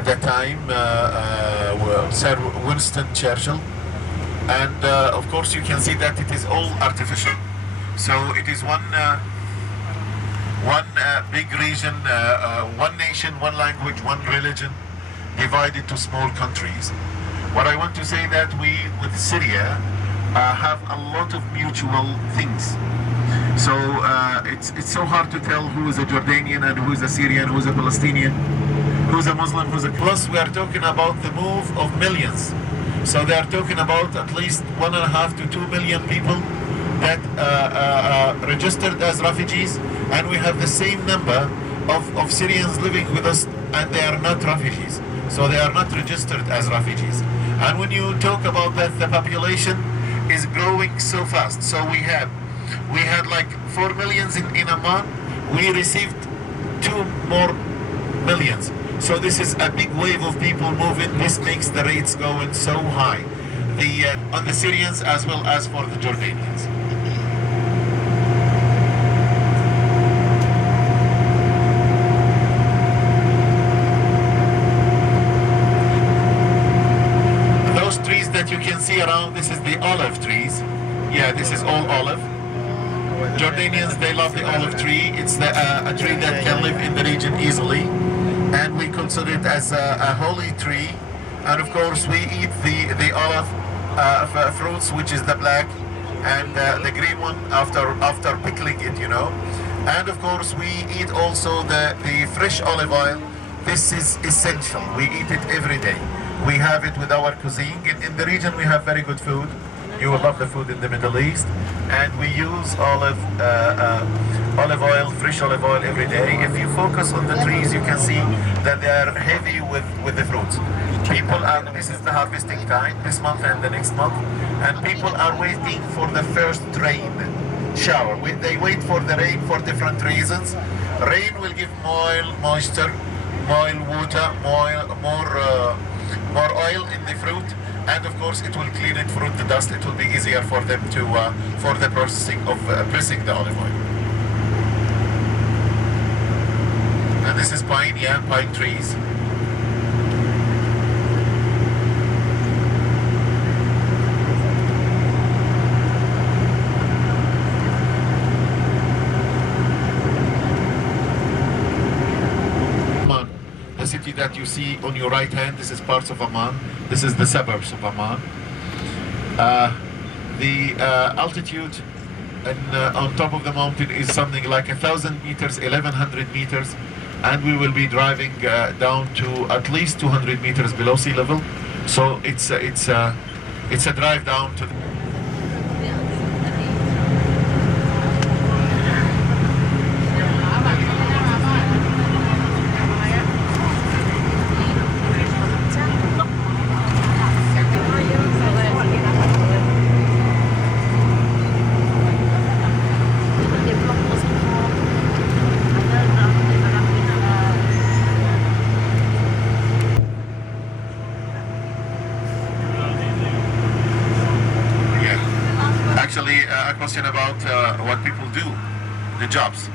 at that time, Sir Winston Churchill. And of course you can see that it is all artificial. So it is one big region, one nation, one language, one religion, divided to small countries. What I want to say that we, with Syria, have a lot of mutual things. So it's so hard to tell who is a Jordanian and who is a Syrian, who is a Palestinian, who's a Muslim, who's a... Plus we are talking about the move of millions. So they are talking about at least 1.5 to 2 million people that registered as refugees, and we have the same number of Syrians living with us, and they are not refugees. So they are not registered as refugees. And when you talk about that, the population is growing so fast. So we had like 4 millions in a month. We received 2 more millions. So this is a big wave of people moving. This makes the rates going so high, on the Syrians as well as for the Jordanians. Those trees that you can see around, this is the olive trees. Yeah, this is all olive. Jordanians, they love the olive tree. It's a tree that can live in the region easily. And we consider it as a holy tree. And of course we eat the olive fruits, which is the black, and the green one after pickling it, you know. And of course we eat also the fresh olive oil. This is essential. We eat it every day. We have it with our cuisine. In the region we have very good food. You will love the food in the Middle East. And we use olive oil, fresh olive oil every day. If you focus on the trees, you can see that they are heavy with the fruits. People are, this is the harvesting time, this month and the next month, and people are waiting for the first rain shower. They wait for the rain for different reasons. Rain will give moisture, more water, more oil in the fruit. And of course it will clean it from the dust. It will be easier for them to for the processing of pressing the olive oil. And this is pine, yeah, pine trees. The city that you see on your right hand, this is parts of Amman. This is the suburbs of Amman. The altitude on top of the mountain is something like 1,000 meters, 1,100 meters, and we will be driving down to at least 200 meters below sea level. So it's a drive down to. Actually, a question about what people do, the jobs.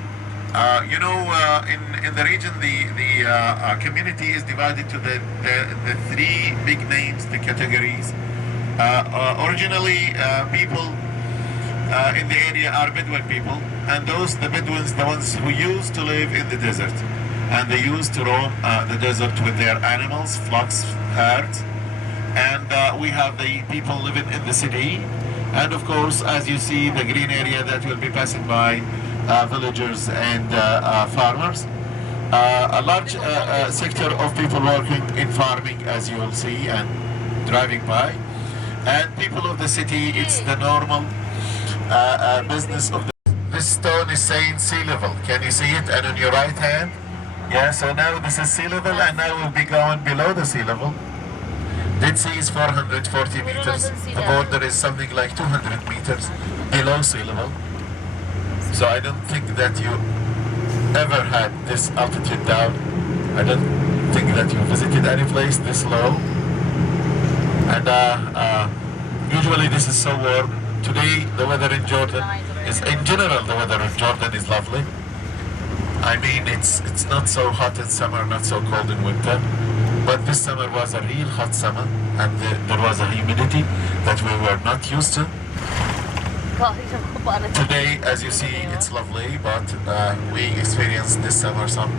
You know, in the region, the community is divided to the 3 big names, the categories. Originally, people in the area are Bedouin people, and the Bedouins, the ones who used to live in the desert, and they used to roam the desert with their animals, flocks, herds. And we have the people living in the city. And of course, as you see, the green area that will be passing by villagers and farmers. A large sector of people working in farming, as you will see, and driving by. And people of the city, it's the normal business of the... This stone is saying sea level. Can you see it? And on your right hand? Yeah, so now this is sea level, and now we'll be going below the sea level. Dead Sea is 440 meters. The border is something like 200 meters below sea level. So I don't think that you ever had this altitude down. I don't think that you visited any place this low. And usually this is so warm. Today the weather in Jordan is, in general, the weather in Jordan is lovely. I mean, it's not so hot in summer, not so cold in winter. But this summer was a real hot summer, and there was a humidity that we were not used to. Today, as you see, it's lovely, but we experienced this summer some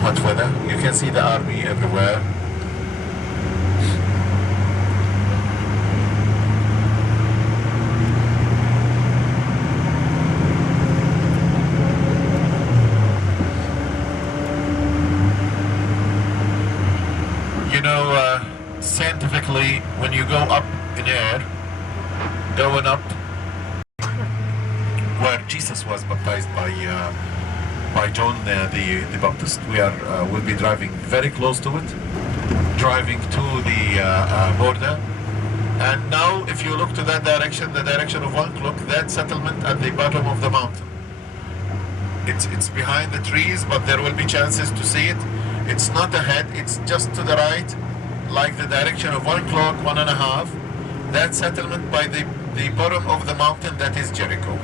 hot weather. You can see the army everywhere. You know, scientifically, when you go up in air, going up where Jesus was baptized by John the Baptist, we'll be driving very close to it, driving to the border. And now, if you look to that direction, the direction of 1 clock, that settlement at the bottom of the mountain. It's behind the trees, but there will be chances to see it. It's not ahead, it's just to the right, like the direction of 1 clock, 1.5. That settlement by the bottom of the mountain, that is Jericco.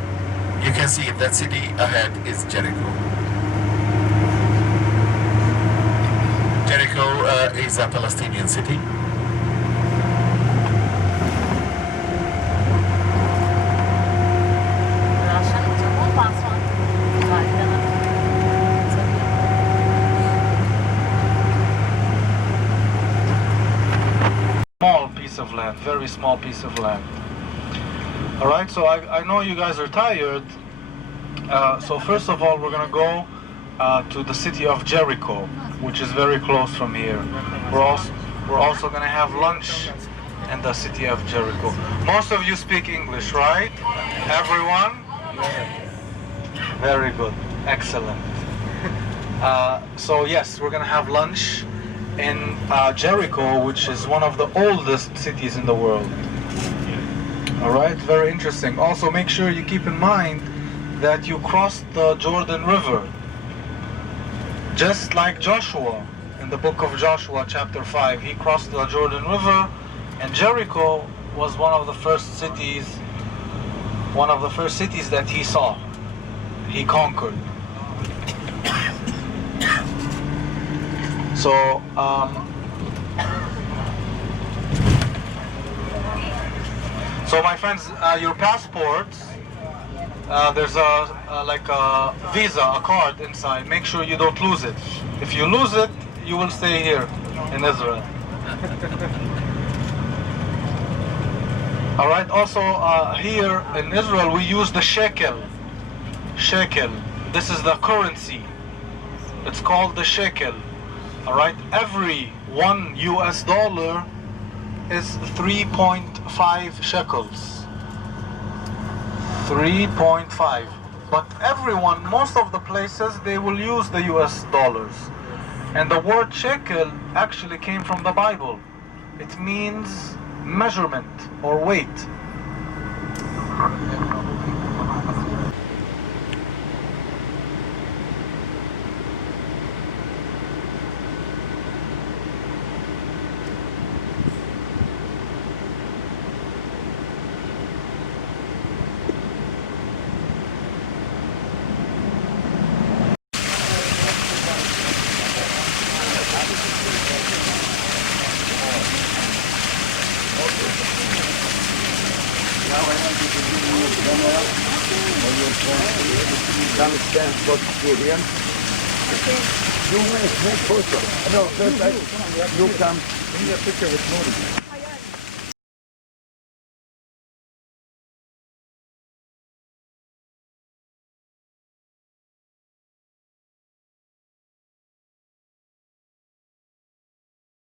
You can see it, that city ahead is Jericco. Jericco is a Palestinian city. Small piece of land, very small piece of land. All right, so I know you guys are tired. So first of all, we're gonna go to the city of Jericco, which is very close from here. We're also gonna have lunch in the city of Jericco. Most of you speak English, right? Everyone? Very good, excellent. So yes, we're gonna have lunch in Jericco, which is one of the oldest cities in the world. All right, very interesting. Also, make sure you keep in mind that you crossed the Jordan River, just like Joshua in the book of Joshua, chapter 5. He crossed the Jordan River, and Jericco was one of the first cities that he saw, he conquered. So, so my friends, your passports, there's like a visa, a card inside. Make sure you don't lose it. If you lose it, you will stay here in Israel. All right. Also, here in Israel, we use the shekel. Shekel. This is the currency. It's called the shekel. All right. Every $1 is 3.5 shekels. 3.5. But everyone, most of the places, they will use the US dollars. And the word shekel actually came from the Bible. It means measurement or weight. Come stand close to him. Okay. You make photo. No, first you come. We need a picture with Modi.